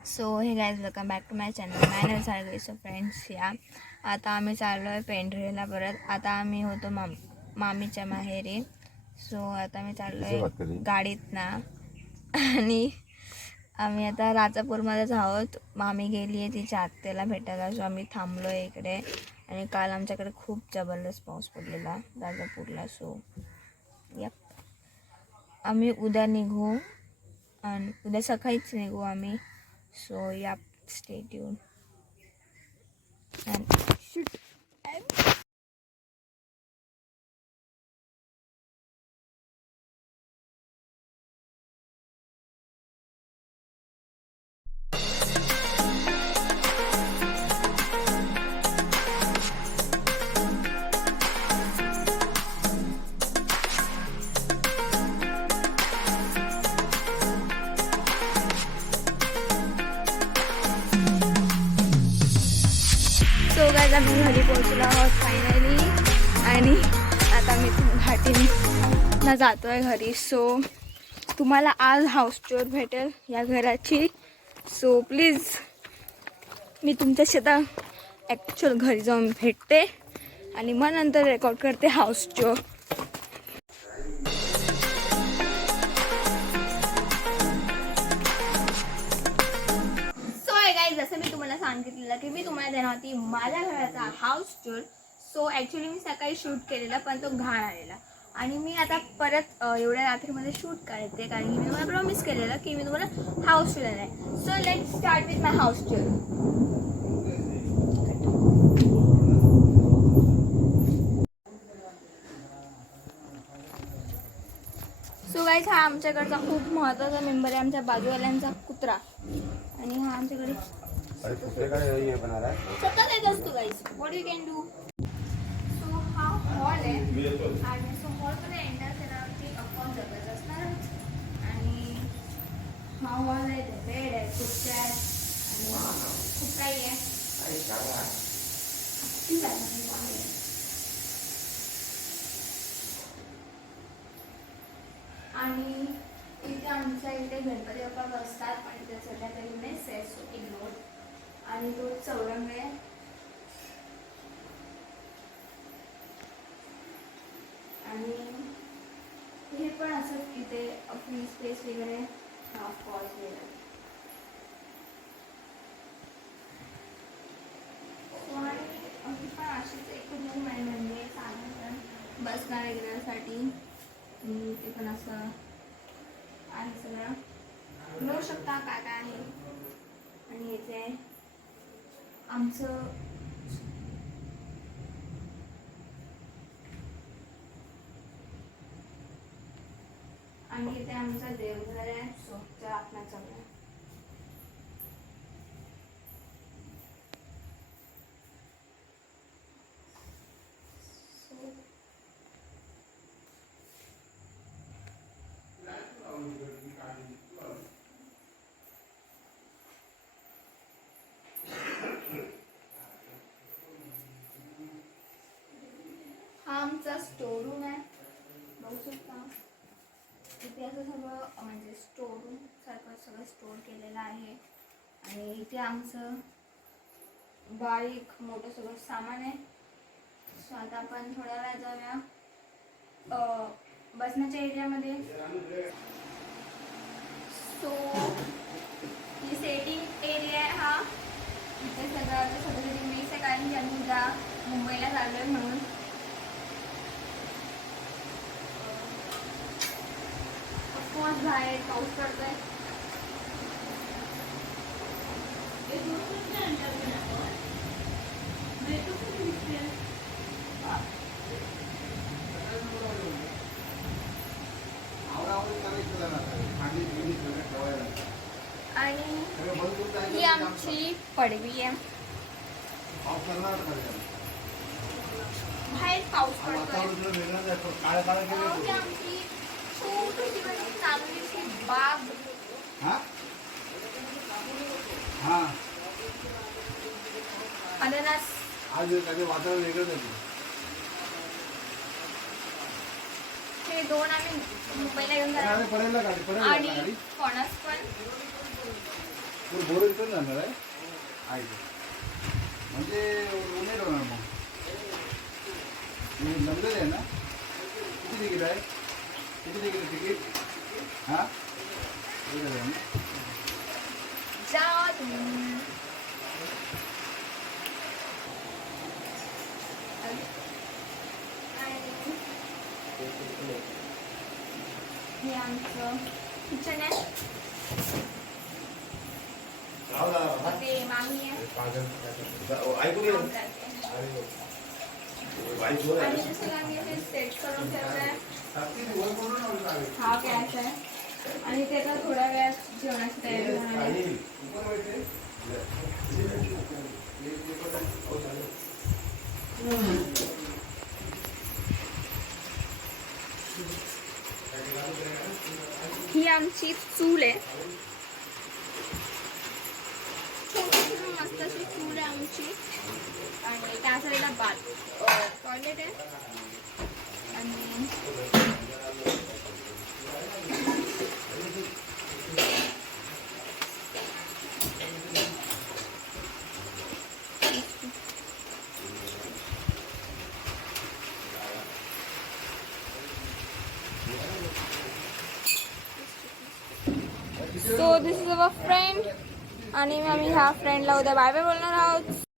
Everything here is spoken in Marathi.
So hey guys welcome back to my channel. My name is Bhargavi. So friends, या आता आम्ही चाललो आहे पेंढरीला परत. आता आम्ही होतो मामीच्या माहेरी. सो आता आम्ही चाललो आहे गाडीत ना, आणि आम्ही आता राजापूरमध्येच आहोत. मामी गेली आहे तिच्या आत्याला भेटायला. सो आम्ही थांबलो आहे इकडे. आणि काल आमच्याकडे खूप जबरदस्त पाऊस पडलेला राजापूरला. सो यप, आम्ही उद्या निघू आणि उद्या सकाळीच निघू आम्ही. So yeah, stay tuned and shoot. So guys, आम्ही घरी पोहोचलो आहोत फायनली. आणि आता मी घाटीला जातो आहे घरी. सो तुम्हाला आज हाऊस टूर भेटेल या घराची. सो प्लीज मी तुमच्याशी आता ॲक्च्युअल घरी जाऊन भेटते आणि मग नंतर रेकॉर्ड करते हाऊस टूर. जसं मी तुम्हाला सांगितलेलं की मी तुम्हाला देणार होती माझ्या घराचा हाऊस टूर. सो ॲक्च्युली मी सकाळी शूट केलेला, पण तो घाण आलेला. आणि मी आता परत एवढ्या रात्रीमध्ये शूट करते, कारण की मी तुम्हाला प्रॉमिस केलेलं की मी तुम्हाला हाऊस टूर देणार आहे. So let's start with my house tour. So guys, हा आमच्याकडचा खूप महत्त्वाचा मेंबर आहे, आमच्या बाजूवाल्यांचा कुत्रा. आणि हा आमच्याकडे सतत येत असतो guys. What you can do. So हा हॉल आहे, आणि सो हॉलमध्ये एंटर केल्यावरती अफवा जगत असणार. आणि हा हॉल आहे, बेड आहे, खुर्च्या आहे, आणि खूप काही आहे. आणि इथे आमच्या इथे गणपती बाप्पा बसतात, पण इथे सध्या तरी नाही सेट, सो इग्नोर. आणि तो चौरंग आहे. आणि हे पण असं इथे फ्री स्पेस वगैरे ऑफकोर्स वगैरे. आणि पण अशीच एक रूम आहे, म्हणजे साधारण बसणार वगैरेसाठी. ते पण असं आहे, सगळं मिळू शकता काय काय आहे. आणि इथे आमचं आणि इथे आमचं देवघर आहे. सो तर आपण चालूया. हा आमचा स्टोर रूम आहे, बघू शकता. इथे असं सगळं म्हणजे स्टोर रूम सारखं सगळं स्टोर केलेलं आहे. आणि इथे आमचं बारीक मोठं सगळं सामान आहे. सो आता आपण थोड्या वेळा जाऊया बसण्याच्या एरियामध्ये. सो ही सेटिंग एरिया आहे. हा इथे सगळं सगळं मिक्स आहे, कारण की आम्ही उद्या मुंबईला चाललो आहे म्हणून. ऑफकोर्स बाहेर पाऊस पडतोय. आणि ही आमची पडवी आहे. बाहेर पाऊस पडतोय. ही आमची छोटीशी चांगलीशी बाग. अननस वातावरण वेगळं. हे दोन आम्ही मुंबईला घेऊन जाणार. आणि फणस पण बोर इथून जाणार आहे म्हणजे उमेद होणार मग जमलेलं आहे ना किती तिकीट आहे किती तिकीट हां जाओ तुम्ही हे आमचं किचन आहे ते मामी आहे आणि जसं आम्ही ते सेट करून ठेवलंय हा गॅस आहे आणि ते आता थोड्या वेळात जेवणाची तयारी होणार आहे ही आमची चूल आहे मस्त अशी चूल आहे आमची आणि त्या साईडला टॉयलेट आहे आणि so this is our friend आणि आम्ही ह्या फ्रेंडला उद्या बाय बाय बोलणार आहोत.